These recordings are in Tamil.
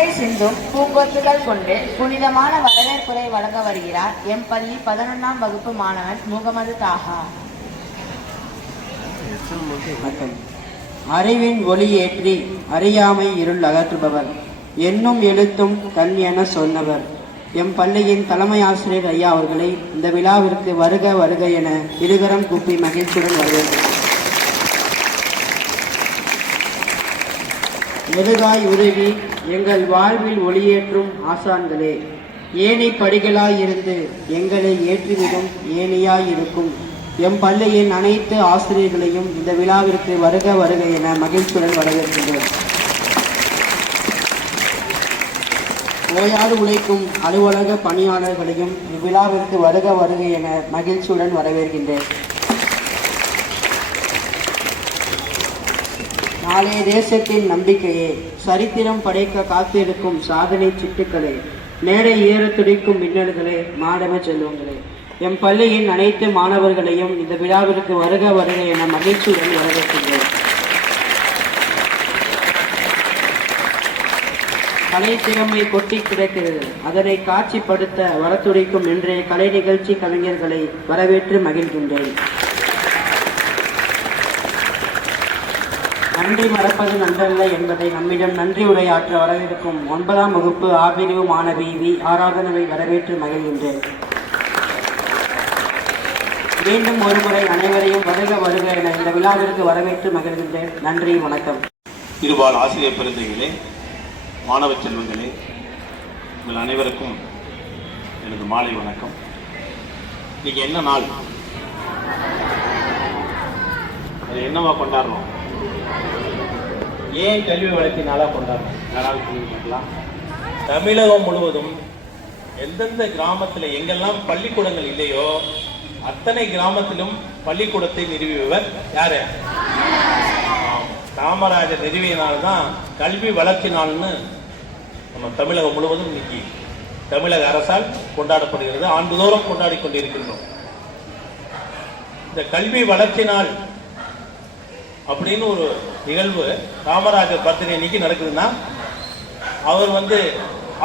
புன்னகை சிந்தும் பூங்கொத்துகள் கொண்டு புனிதமான வரவேற்புரை வழங்க வருகிறார் எம் பள்ளி 11ஆம் வகுப்பு மாணவன் முகமது தாஹா. அறிவின் ஒளி ஏற்றி அறியாமை இருள் அகற்றுபவர், என்னும் எழுத்தும் கண் என சொன்னவர் எம் பள்ளியின் தலைமை ஆசிரியர் ஐயா அவர்களை இந்த விழாவிற்கு வருக வருக என இருகரம் கூப்பி மகிழ்ச்சியுடன் வரவேற்கிறோம். மெழுகாய் உருகி எங்கள் வாழ்வில் ஒளியேற்றும் ஆசான்களே, ஏணி படிகளாயிருந்து எங்களை ஏற்றிவிடும் ஏணியாயிருக்கும் எம் பள்ளியின் அனைத்து ஆசிரியர்களையும் இந்த விழாவிற்கு வருக வருக என மகிழ்ச்சியுடன் வரவேற்கின்றோம். ஓயாது உழைக்கும் அலுவலக பணியாளர்களையும் இவ்விழாவிற்கு வருக வருக என மகிழ்ச்சியுடன் வரவேற்கின்றேன். நாளைய தேசத்தின் நம்பிக்கையே, சரித்திரம் படைக்க காத்திருக்கும் சாதனை சிட்டுக்களே, மேடை ஏற துடிக்கும் மின்னல்களே, மாணவ செல்வங்களே, எம் பள்ளியின் அனைத்து மாணவர்களையும் இந்த விழாவிற்கு வருக வருக என மகிழ்ச்சியுடன் வரவேற்கின்றேன். கலை திறமை கொட்டி கிடக்கிறது, அதனை காட்சிப்படுத்த வரத்துடிக்கும் இன்றைய கலை நிகழ்ச்சி கலைஞர்களை வரவேற்று மகிழ்கின்றேன். நன்றி மறப்பது நன்றல்ல என்பதை நம்மிடம் நன்றி உரையாற்ற வரவிருக்கும் 9ஆம் வகுப்பு ஆபிரிவு மாணவி வி ஆராதனவை வரவேற்று மகிழ்கின்றேன். மீண்டும் ஒருமுறை அனைவரையும் வருக வருக என இந்த விழாவிற்கு வரவேற்று மகிழ்கின்றேன். நன்றி, வணக்கம். இருபால் ஆசிரியர் பெருந்தைகளே, மாணவ செல்வங்களே, உங்கள் அனைவருக்கும் எனது மாலை வணக்கம். இன்னைக்கு என்ன நாள்? அது என்னவா கொண்டாடுறோம்? ஏன் கல்வி வளர்ச்சி நாளாக கொண்டாடுறோம்? யாராவது சொல்லிக்கலாம். தமிழகம் முழுவதும் எந்தெந்த கிராமத்தில் எங்கெல்லாம் பள்ளிக்கூடங்கள் இல்லையோ அத்தனை கிராமத்திலும் பள்ளிக்கூடத்தை நிறுவியவர் யாரு? காமராஜர் நிறுவியனால்தான் கல்வி வளர்ச்சி நாள்னு நம்ம தமிழகம் முழுவதும் இன்னைக்கு தமிழக அரசால் கொண்டாடப்படுகிறது. ஆண்டுதோறும் கொண்டாடி கொண்டிருக்கின்றோம். இந்த கல்வி வளர்ச்சி நாள் அப்படின்னு ஒரு நிகழ்வு காமராஜர் பர்த்டே இன்னைக்கு நடக்குதுன்னா,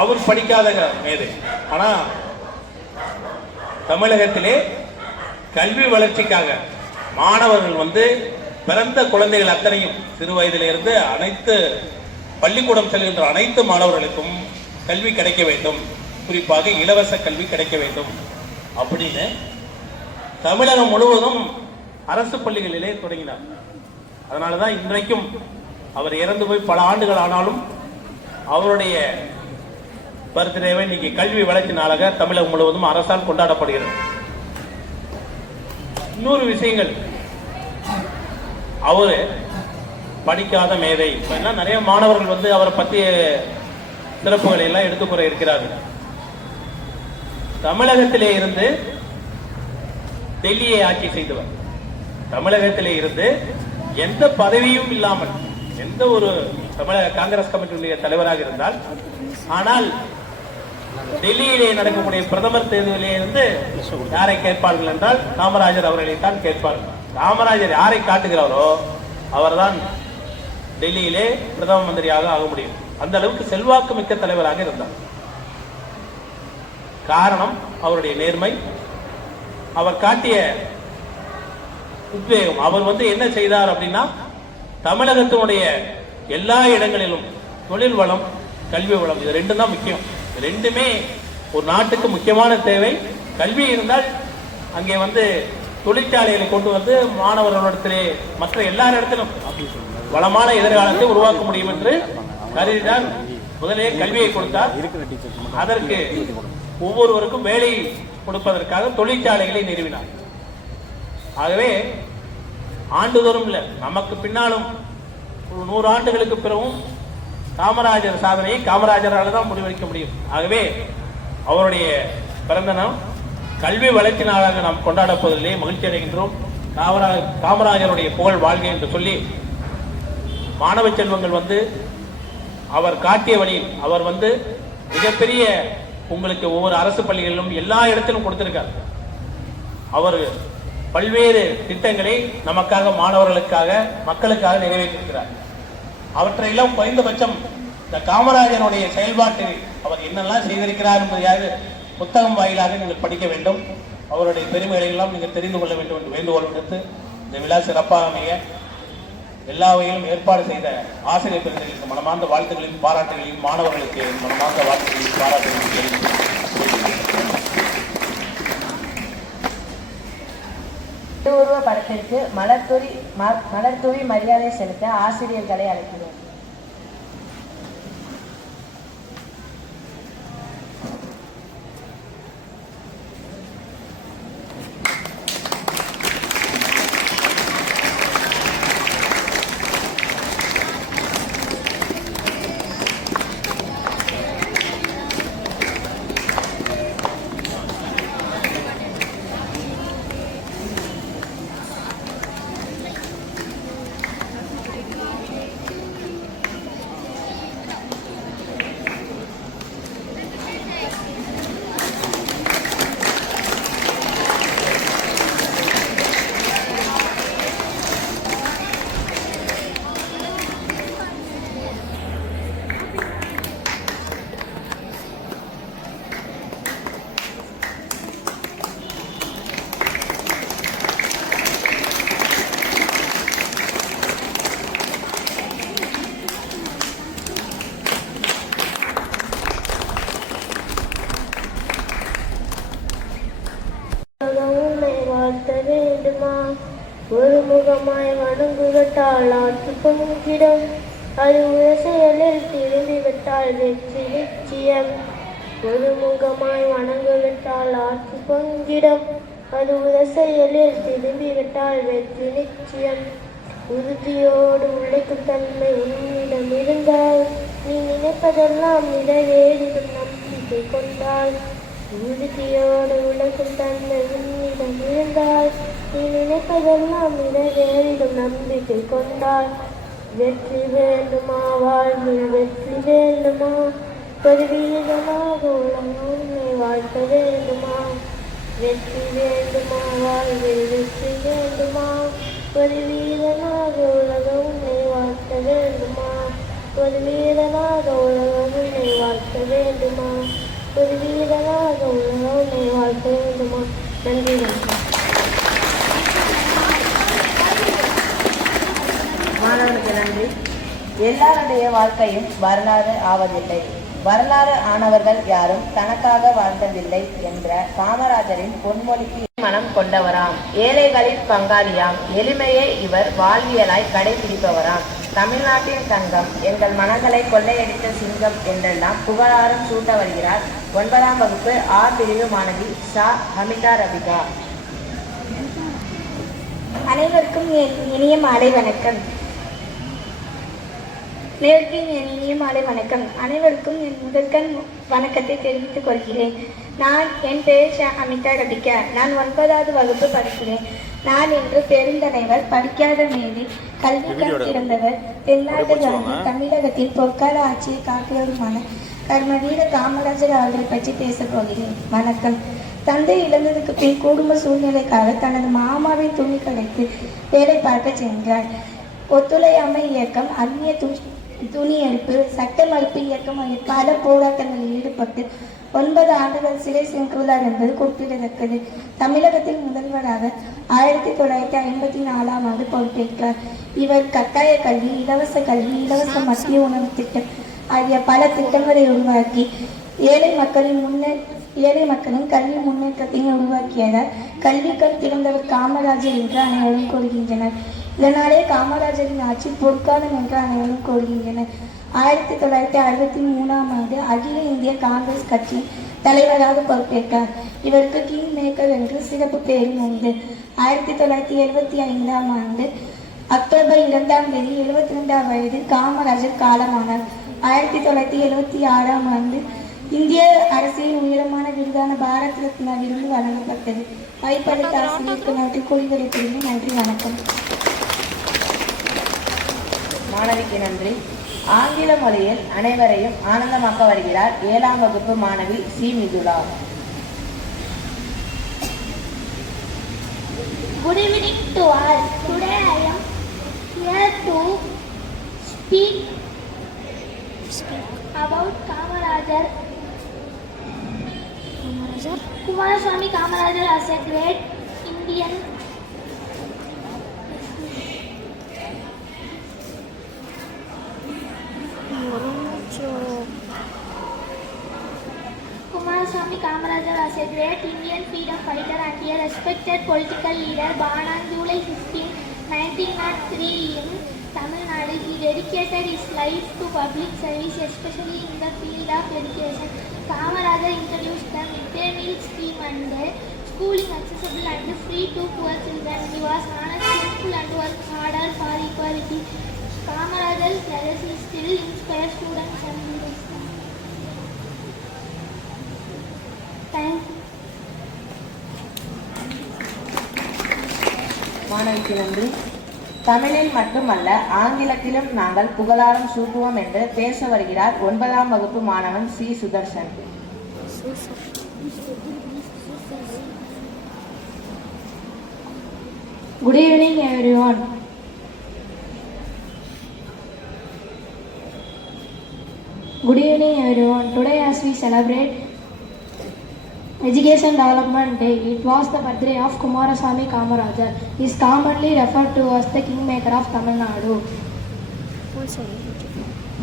அவர் படிக்காத மேதை, ஆனா தமிழகத்திலே கல்வி வளர்ச்சிக்காக மாணவர்கள் பிறந்த குழந்தைகள் அத்தனையும் சிறு வயதிலிருந்து அனைத்து பள்ளிக்கூடம் செல்கின்ற அனைத்து மாணவர்களுக்கும் கல்வி கிடைக்க வேண்டும், குறிப்பாக இலவச கல்வி கிடைக்க வேண்டும் அப்படின்னு தமிழகம் முழுவதும் அரசு பள்ளிகளிலே தொடங்கினார். அதனாலதான் இன்றைக்கும் அவர் இறந்து போய் பல ஆண்டுகள் ஆனாலும் அவருடைய பர்த்டேவை இன்னைக்கு கல்வி வளர்ச்சி நாளாக தமிழகம் முழுவதும் அரசால் கொண்டாடப்படுகிறது. இன்னொரு விஷயங்கள், அவரு படிக்காத மேதை. நிறைய மாணவர்கள் அவரை பற்றிய சிறப்புகளை எல்லாம் எடுத்துக்கூற இருக்கிறார்கள். தமிழகத்திலே இருந்து டெல்லியை ஆட்சி செய்தவர். தமிழகத்திலே இருந்து எந்த பதவியும் இல்லாமல், எந்த ஒரு தமிழக காங்கிரஸ் கமிட்டியுடைய தலைவராக இருந்தால், ஆனால் டெல்லியிலே நடக்கக்கூடிய பிரதமர் தேர்தலிலே இருந்து யாரை கேட்பார்கள் என்றால் காமராஜர் அவர்களை தான் கேட்பார்கள். காமராஜர் யாரை காட்டுகிறாரோ அவர்தான் டெல்லியிலே பிரதம மந்திரியாக ஆக முடியும். அந்த அளவுக்கு செல்வாக்கு மிக்க தலைவராக இருந்தார். காரணம் அவருடைய நேர்மை, அவர் காட்டிய உத்வேகம். அவர் என்ன செய்தார் அப்படின்னா, தமிழகத்தினுடைய எல்லா இடங்களிலும் தொழில் வளம், கல்வி வளம், இது ரெண்டும் தான் முக்கியம். ரெண்டுமே ஒரு நாட்டுக்கு முக்கியமான தேவை. கல்வி இருந்தால் அங்கே தொழிற்சாலைகளை கொண்டு மாணவர்களிடத்திலே மற்ற எல்லா இடத்திலும் வளமான எதிர்காலத்தை உருவாக்க முடியும் என்று கருதிதான் முதலே கல்வியை கொடுத்தார். அதற்கு ஒவ்வொருவருக்கும் வேலை கொடுப்பதற்காக தொழிற்சாலைகளை நிறுவினார். ஆகவே ஆண்டுதோறும் இல்லை, நமக்கு பின்னாலும் 100 ஆண்டுகளுக்கு பிறகும் காமராஜர் சாதனையை காமராஜரால் தான் முடிவெடுக்க முடியும். ஆகவே அவருடைய பிறந்த நாள் கல்வி வளர்ச்சி நாளாக நாம் கொண்டாடப்போவதிலே மகிழ்ச்சி அடைகின்றோம். காமராஜருடைய புகழ் வாழ்க என்று சொல்லி மாணவ செல்வங்கள் அவர் காட்டிய வழியில் அவர் மிகப்பெரிய உங்களுக்கு ஒவ்வொரு அரசு பள்ளிகளிலும் எல்லா இடத்திலும் கொடுத்திருக்கார். அவர் பல்வேறு திட்டங்களை நமக்காக, மாணவர்களுக்காக, மக்களுக்காக நிறைவேற்றிருக்கிறார். அவற்றையெல்லாம் குறைந்தபட்சம் இந்த காமராஜருடைய செயல்பாட்டில் அவர் என்னெல்லாம் செய்திருக்கிறார் என்பதையாவது புத்தகம் வாயிலாக நீங்கள் படிக்க வேண்டும். அவருடைய பெருமைகளை எல்லாம் நீங்கள் தெரிந்து கொள்ள வேண்டும் என்று வேண்டுகோள் விடுத்து இந்த விழா சிறப்பாக அமைய எல்லா வகையிலும் ஏற்பாடு செய்த ஆசிரியர் பெருந்தகளுக்கு மனமார்ந்த வாழ்த்துக்களையும் பாராட்டுகளையும், மாணவர்களுக்கு மனமார்ந்த வாழ்த்துக்களையும் பாராட்டுகளையும் திருவுருவ படத்திற்கு மலர் தூவி மரியாதை செலுத்த ஆசிரியர்களை அழைக்கிறோம். ஒரு முகமாய் வணங்குவிட்டால் ஆட்சி பொங்கிடும், அது செயலில் திரும்பிவிட்டால் வெற்றி நிச்சயம். ஒரு முகமாய் வணங்குவிட்டால் ஆட்சி பொங்கிடும், அது செயலில் திரும்பிவிட்டால் வெற்றி நிச்சயம். உறுதியோடு உழைக்கும் தன்மை உன்னிடம் இருந்தால் நீ நினைப்பதெல்லாம் நிறைவேறிடும் நம்பிக்கை கொண்டால். உறுதியோடு உழைக்கும் தன்மை உன்னிடம் இருந்தால் நீ நினைப்பதெல்லாம் நிறைவேறிடும் நம்பிக்கை கொண்டால். வெற்றி வேண்டுமா வாழ்வில் வெற்றி வேண்டுமா, ஒரு வீரமாக உலகை வாழ்த்த வேண்டுமா. வெற்றி வேண்டுமா வாழ்வில் வெற்றி வேண்டுமா, ஒரு வீரனாக உலகை வாழ்த்த வேண்டுமா. ஒரு வீரனாக உலகை வாழ்த்த வேண்டுமா, ஒரு வீரனாக உலகை வாழ்த்த வேண்டுமா. நன்றி. மாணவனுக்கு நன்றி. எல்லாருடைய வாழ்க்கையும் வரலாறு ஆவதில்லை, வரலாறு ஆனவர்கள் யாரும் தனக்காக வாழ்ந்ததில்லை என்ற காமராஜரின் பொன்மொழிக்கு மனம் கொண்டவராம். ஏழைகளின் பங்காளியாம், எளிமையை இவர் வாழ்வியலாய் கடைபிடிப்பவராம். தமிழ்நாட்டின் தங்கம், எங்கள் மனங்களை கொள்ளையடித்த சிங்கம் என்றெல்லாம் புகழாரம் சூட்ட வருகிறார் 9ஆம் வகுப்பு ஆ பிரிவு மாணவி ஷா ஹமிதா ரபிகா. அனைவருக்கும் என் இனிய மாலை வணக்கம். இனிய மாலை வணக்கம். அனைவருக்கும் என் முதற்கண் வணக்கத்தை தெரிவித்துக் கொள்கிறேன். என் பெயர் ஷா ஹமிதா ரபிகா. நான் 9வது வகுப்பு படிக்கிறேன். நான் இன்று பெருந்தலைவர், படிக்காத மேதை, கல்விக்கண் சிறந்தவர், தென்னாட்டு காந்தி, தமிழகத்தில் பொற்கால ஆட்சியை காட்டியவருமான கர்மவீர காமராஜர் அவர்களை பற்றி பேசப் போகிறேன். வணக்கம். தந்தை இழந்ததுக்கு பின் குடும்ப சூழ்நிலைக்காக தனது மாமாவை துணி கடைத்து வேலை பார்க்க சென்றார். ஒத்துழையாமை இயக்கம், அந்நிய துணி எடுப்பு, சட்ட மறுப்பு இயக்கம் ஆகிய பல போராட்டங்களில் ஈடுபட்டு 9 ஆண்டுகள் சிறை சென்றுள்ளார் என்பது குறிப்பிடத்தக்கது. தமிழகத்தின் முதல்வராக 1954ஆம் ஆண்டு பொறுப்பேற்றார். இவர் கட்டாய கல்வி, இலவச கல்வி, இலவச மத்திய உணவு திட்டம் ஆகிய பல திட்டங்களை உருவாக்கி ஏழை மக்களின் கல்வி முன்னேற்றத்தையும் உருவாக்கியதால் கல்விக்கண் திறந்தவர் காமராஜர் என்று அனைவரும் கூறுகின்றனர். இதனாலே காமராஜரின் ஆட்சி பொற்காலம் என்று அனைவரும் கூறுகின்றனர். 1963ஆம் ஆண்டு அகில இந்திய காங்கிரஸ் கட்சியின் தலைவராக பொறுப்பேற்றார். இவருக்கு கிங் மேக்கர் என்று சிறப்பு பெயரும் உண்டு. 1975ஆம் ஆண்டு அக்டோபர் 2ஆம் தேதி 72ஆம் வயதில் காமராஜர் காலமானார். 1976ஆம் ஆண்டு இந்திய அரசின் உயரமான விருதான பாரத் ரத்னா விருது வழங்கப்பட்டது. வாய்ப்பளித்த ஆசிரியருக்கு நன்றி கூறிவிடைபெறுகிறேன். நன்றி, வணக்கம். மாணவிக்கு நன்றி. ஆங்கில மொழியில் அனைவரையும் ஆனந்தமாக்க வருகிறார் 7ஆம் வகுப்பு மாணவி C Mithula. Good evening to all. Today I am here to About Kamarajar. Kumaraswamy Kamarajar as a great Indian Kumaraswamy Kamarajar was a great Indian freedom fighter and a respected political leader born on July 15, 1903 in Tamil Nadu. He dedicated his life to public service, especially in the field of education. Kamarajar introduced the midday meal scheme and schooling accessible and free to poor children. He was honest, truthful and worked harder for equality. Kamarajar's legacy still inspires students and leaders. Thank you. மாணவிக்கு நன்றி. தமிழில் மட்டுமல்ல ஆங்கிலத்திலும் நாங்கள் புகழாரம் சூட்டுவோம் என்று பேச வருகிறார் 9ஆம் வகுப்பு மாணவன் C. Sudarsan. Good evening, everyone. Good evening, everyone. Today, as we celebrate Education Development Day, it was the birthday of Kumaraswamy Kamarajar. He is commonly referred to as the kingmaker of Tamil Nadu.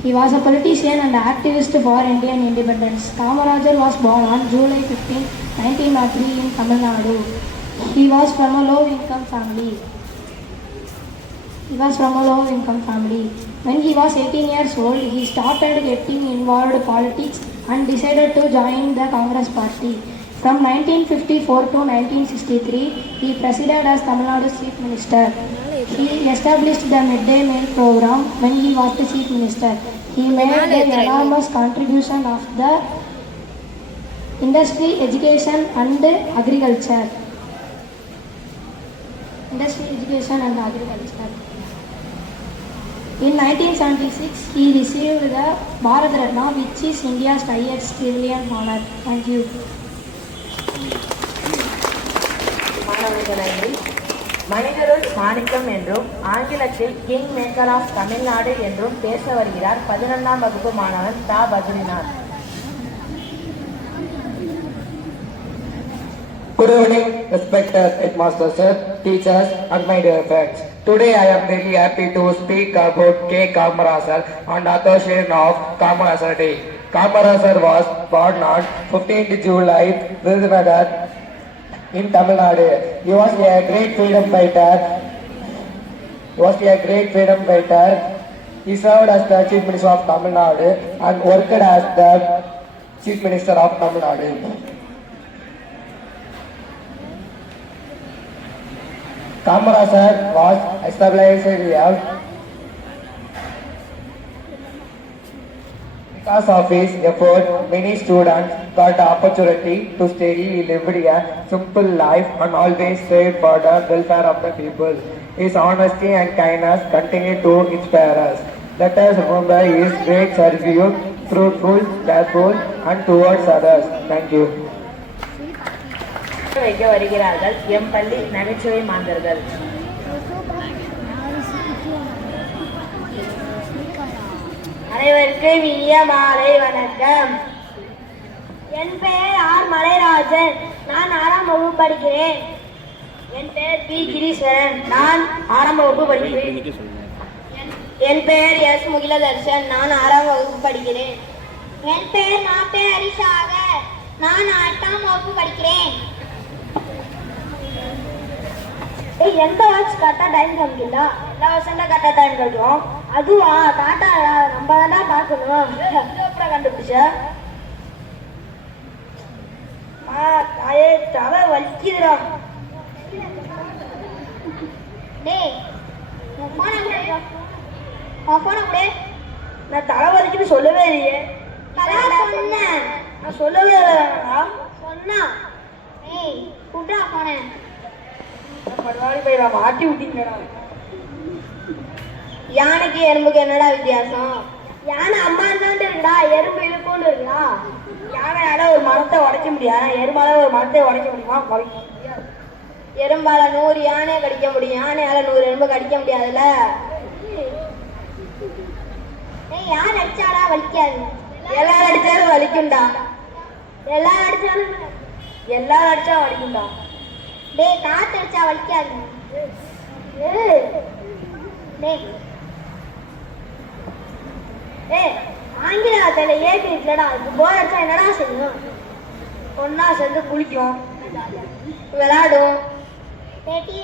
He was a politician and activist for Indian independence. Kamarajar was born on July 15, 1903 in Tamil Nadu. He was from a low-income family. When he was 18 years old, he started getting involved in politics and decided to join the Congress Party. From 1954 to 1963, he presided as Tamil Nadu's Chief Minister. He established the midday meal program when he was the Chief Minister. He made an enormous contribution of the industry, education and agriculture. In 1976, he received the Bharat Ratna, which is India's highest civilian honor. Thank you. மாணவனுக்கு நன்றி. மனிதருள் மாணிக்கம் என்றும் ஆங்கிலத்தில் கிங் மேக்கர் ஆஃப் தமிழ்நாடு என்றும் பேச வருகிறார் 11ஆம் வகுப்பு மாணவன் தா. Badrinath. Good evening, respected headmaster sir, teachers, and my dear friends. Today I am very happy to speak about K. Kamarajar on the occasion of Kamarajar Day. Kamarajar was born on 15th July, Virudhunagar in Tamil Nadu. He was a great freedom fighter. He served as the Chief Minister of Tamil Nadu and worked as the Chief Minister of Tamil Nadu. Kamarajar was established because of his effort. Many students got the opportunity to study. He lived a simple life and always strived for the welfare of the people. His honesty and kindness continue to inspire us. Let us remember his great service, truthful, careful, and towards others. Thank you. வைக்க வருகிறார்கள் எம் பள்ளி நகைச்சுவை மாந்தர்கள். அனைவருக்கும் இனிய மாலை வணக்கம். என் பெயர் ஆர். மலைராஜன். நான் 6ஆம் வகுப்பு படிக்கிறேன். என் பெயர் பி. கிரீஸ்வரன். நான் 6ஆம் வகுப்பு படிக்கிறேன். என் பெயர் எஸ். முகிலதர்ஷன். நான் 6ஆம் வகுப்பு படிக்கிறேன். என் பெயர் நாப்பே ஹரிசாகர். நான் 8ஆம் வகுப்பு படிக்கிறேன். எந்த வாட்ச் கரெக்டாக டைம் காமிக்கல? எல்லா வருஷம் தான் கரெக்டாக டைம் கிடைக்கும். அதுவா டாட்டா நம்ம தான் பார்க்கணும். அப்புறம் கண்டுபிடிச்ச தாயே தலை வலிக்குதுடா. டேய் உன் ஃபோனை கொடு. நான் தலை வலிக்குன்னு சொல்லவே இல்லையே. சொன்னேன். நான் சொல்லவே இல்லைடா. சொன்னா ஏய் குட்ரா ஃபோனை. பரவாயில்ல போய் நான் மாட்டி விட்டீங்கடா. யானைக்கு எறும்புக்கு என்னடா வித்தியாசம்? யானை அம்மா தான் இருக்குடா, எறும்பு இழுக்கும்னு இருக்குடா. யானையால ஒரு மரத்தை உடைக்க முடியாது, எறும்பால ஒரு மரத்தை உடைக்க முடியுமா? எறும்பால 100 யானையை கடிக்க முடியும், யானையால 100 எறும்பு கடிக்க முடியாதுல்ல. யார் அடிச்சாடா வலிக்காது? எல்லாரும் அடிச்சாலும் வலிக்கும்டா. எல்லாரும் அடிச்சாலும் எல்லாரும் அடிச்சா வலிக்கும்டா. டேய் காத்து அடிச்சா வலிக்காது. டேய் டேய் ஆங்கிலத்துல ஏபி இல்லடா. இது போர் அடிச்சா என்னடா செய்யும்? ஒன்னா சேர்ந்து குளிக்கும், விளையாடும். டேட்டி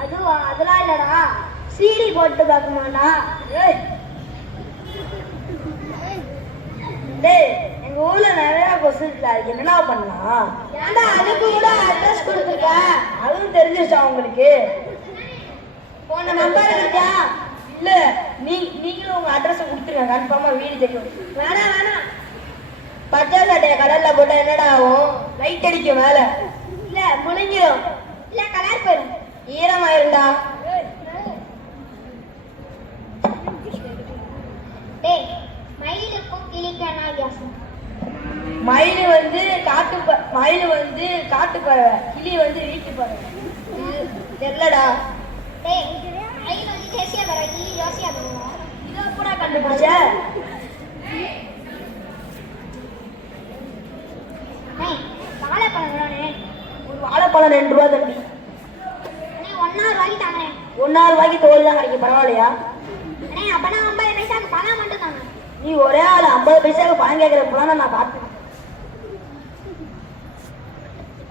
அதுவா? அதெல்லாம் இல்லடா. சீடி போட்டு பார்க்கமாடா. டேய் எங்க ஊர்ல நிறைய கொசு இருக்குல்ல, அதுக்கு என்னடா பண்ணலாம்? ஏன்டா அதுக்கு கூட அட்ரஸ் கொடுத்துருக்க? அதுவும் தெரிஞ்சிருச்சா உங்களுக்கு? உன்னை நம்பர் இருக்கா? இல்ல நீங்களும் உங்க அட்ரஸ் கொடுத்துருங்க, கன்ஃபார்மா வீடு தெரியும். வேணாம் வேணாம். பச்சை சட்டைய கடல்ல போட்டா என்னடா ஆகும்? லைட் அடிக்கும் மேல. இல்ல முழுங்கிடும். இல்ல கலர் போயிடும். ஈரமாயிருண்டா. டேய் மயிலுக்கும் கிளிக்கும் என்ன வித்தியாசம்? மயில் வந்து காட்டு பறவை, கிளி வந்து வீட்டு பறவை. தெரியலடா. டேய் மயில் வந்து தேசிய பறவை, கிளி யோசியா பறவை. இதை கூட கண்டுபிடிச்ச? வாழைப்பழம் வேணே. ஒரு வாழைப்பழம் 2 ரூபா தம்பி. அண்ணே 1 ரூபாய்க்கு தாங்க. 1 ரூபாய்க்கு தோல் தான் கிடைக்கும், பரவாயில்லையா? அண்ணே அப்பனா 50 பைசாக்கு பணம் மட்டும் தாங்க. நீ ஒரே ஆள் 50 பைசாக்கு பணம் கேட்கிற பணம் நான் பார்த்தேன்.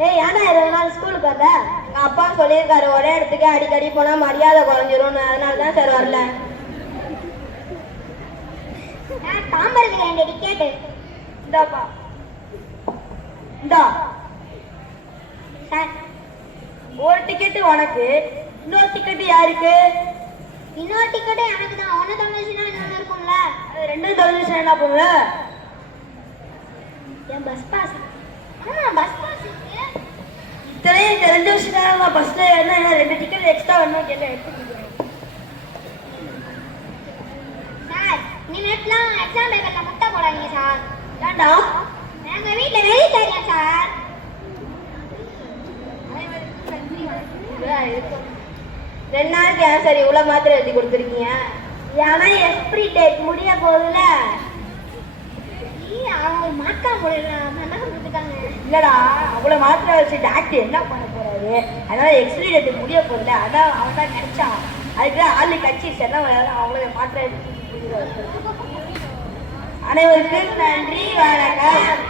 ஏய் ஏன்டா 20 நாள் ஸ்கூலுக்கு வந்த? எங்க அப்பா சொல்லியிருக்காரு ஒரே இடத்துக்கு அடிக்கடி போனா மரியாதை குறைஞ்சிரும்னு, அதனால தான் சார் வரல. நான் தாம்பரத்துக்கு 2 டிக்கெட்டு. இந்தாப்பா, இந்தா. சார் ஒரு டிக்கெட்டு உனக்கு, இன்னொரு டிக்கெட்டு யாருக்கு? இன்னொரு டிக்கெட்டும் எனக்கு தான். ஒன்று தொலைஞ்சுன்னா இன்னொன்று இருக்கும்ல. அது 2 தொலைஞ்சிச்சு என்ன பண்ணுவ? என் பஸ் பாஸ். பஸ் பாஸ் இருக்கு. இத்தனையும் தெரிஞ்ச விஷயம் நான் பஸ்ல ஏறினா 2 டிக்கெட் எக்ஸ்ட்ரா வேணும் கேட்டேன். எப்படி சார் இனிமேட்லாம் எக்ஸாம் பேப்பர்ல முட்டை போடாதீங்க சார். ஏன்டா? எங்க வீட்டுல வெளியே தெரியும் சார். 2 நாளைக்கு ஏன் சார் இவ்வளவு மாத்திரை எழுதி கொடுத்துருக்கீங்க? ஏன்னா எக்ஸ்பிரி டேட் முடிய போகுதுல. அவங்க மாக்கா முடியல என்ன கொடுத்துட்டாங்க. இல்லடா, அவ்வளவு மாத்திரை வச்சு டாக்டர் என்ன பண்ண போறாரு? அதனால எக்ஸ்பிரி டேட் முடிய போகுதுல, அதான் அவன் தான் நினைச்சான். அதுக்கு ஆளு கட்சி சென்ன அவ்வளவு மாத்திரை எடுத்து. அனைவருக்கும் நன்றி, வணக்கம்.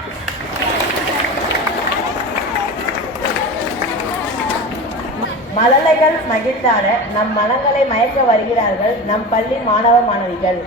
மழலைகள் மகிழ்ந்தாட நம் மனங்களை மயக்க வருகிறார்கள் நம் பள்ளி மாணவ மாணவிகள்.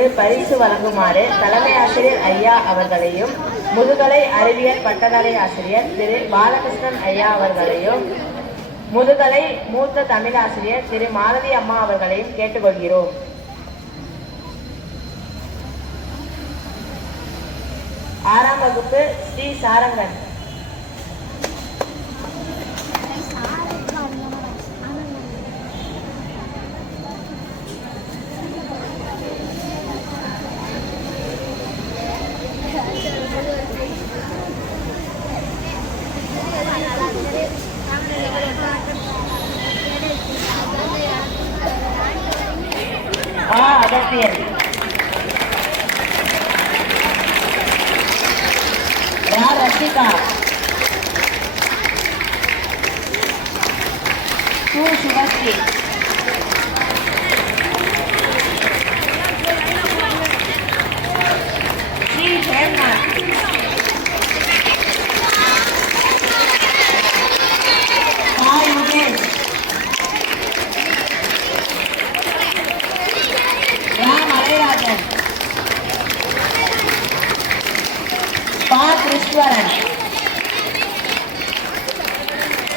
மாணவர்களுக்கு பரிசு வழங்குமாறு தலைமை ஆசிரியர் ஐயா அவர்களையும் முதுகலை அறிவியல் பட்டதாரி ஆசிரியர் திரு பாலகிருஷ்ணன் ஐயா அவர்களையும் முதுகலை மூத்த தமிழாசிரியர் திரு மாலதி அம்மா அவர்களையும் கேட்டுக்கொள்கிறோம். ஆறாம் வகுப்பு ஸ்ரீ சாரங்கன். அகத்தியன். ரசிகா. சுபஸ்ரீ. ஸ்ரீ ஹேமநாத். முகேஷ். மலைராஜன். கிருஷ்ணரன்.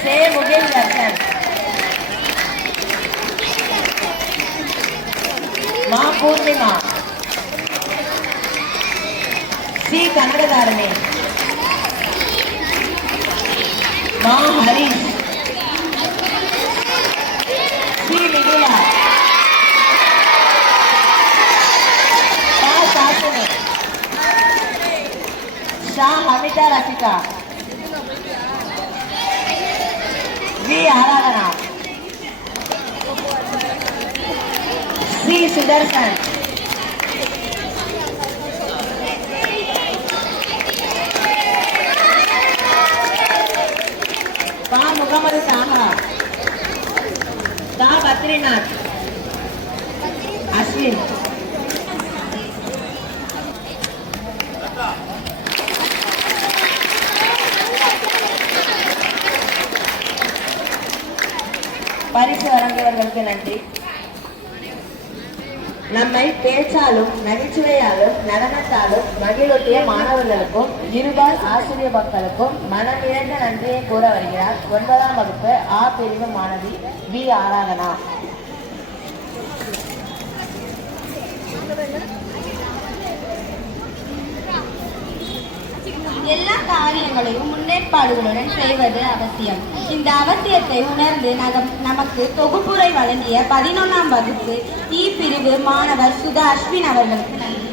சே முகேந்தர்சன். மா பூர்ணிமா. சி கனகதாரணி. மா ஹரிஷ். சி மிகுலா. ஹமிதா ரசிகா. வி ஆராதனா. சி சுதர்சன். பா முகமது சாஹா. தா பத்ரிநாத். அஸ்வின். பரிசு வழங்கியவர்களுக்கு நன்றி. நம்மை பேச்சாலும் நகைச்சுவையாலும் நடனத்தாலும் மகிழூட்டிய மாணவர்களுக்கும் இருபால் ஆசிரியர் மக்களுக்கும் மனம் நிறைந்த நன்றியை கூற வருகிறார் 9ஆம் வகுப்பு ஆ பிரிவு மாணவி வி ஆராதனா. எல்லா காரியங்களையும் முன்னேற்பாடுகளுடன் செய்வது அவசியம். இந்த அவசியத்தை உணர்ந்து நமக்கு தொகுப்புரை வழங்கிய 11ஆம் வகுப்பு இ பிரிவு மாணவர் சுதா அஸ்வின் அவர்களுக்கு நன்றி.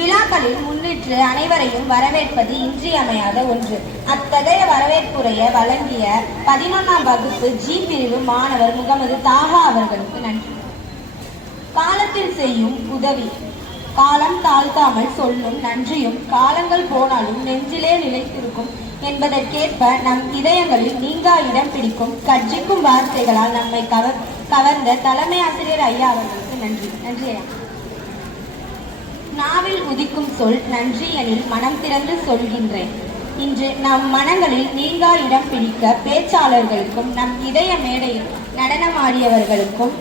விழாக்களில் முன்னின்று அனைவரையும் வரவேற்பது இன்றியமையாத ஒன்று. அத்தகைய வரவேற்புரையை வழங்கிய 11ஆம் வகுப்பு ஜி பிரிவு மாணவர் முகமது தாஹா அவர்களுக்கு நன்றி. காலத்தில் செய்யும் உதவி காலம் தாழ்த்தாமல் சொல்லும் நன்றியும் காலங்கள் போனாலும் நெஞ்சிலே நிலைத்திருக்கும் என்பதற்கேற்ப நம் இதயங்களில் நீங்கா இடம் பிடிக்கும் கர்ஜிக்கும் வார்த்தைகளால் நம்மை கவர்ந்த தலைமை ஆசிரியர் ஐயா அவர்களுக்கு நன்றி. நன்றி ஐயா. நாவில் உதிக்கும் சொல் நன்றி எனில் மனம் திறந்து சொல்கின்றேன். இன்று நம் மனங்களில் நீங்கா இடம் பிடிக்க பேச்சாளர்களுக்கும் நம் இதய மேடையில் நடனமாடியவர்களுக்கும்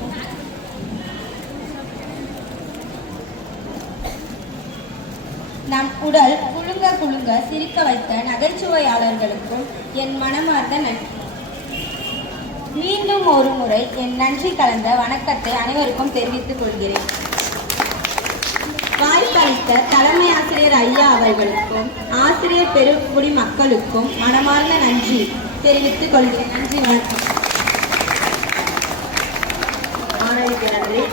நம் உடல் குலுங்க குலுங்க சிரிக்க வைத்த நகைச்சுவையாளர்களுக்கும் என் மனமார்ந்த நன்றி. மீண்டும் ஒரு முறை என் நன்றி கலந்த வணக்கத்தை அனைவருக்கும் தெரிவித்துக் கொள்கிறேன். வாய்ப்பளித்த தலைமை ஆசிரியர் ஐயா அவர்களுக்கும் ஆசிரியர் பெருங்குடி மக்களுக்கும் மனமார்ந்த நன்றி தெரிவித்துக் கொள்கிறேன். நன்றி, வணக்கம். மாணவிக்கு நன்றி.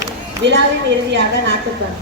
விழாவின் இறுதியாக நாட்டுப்பண்.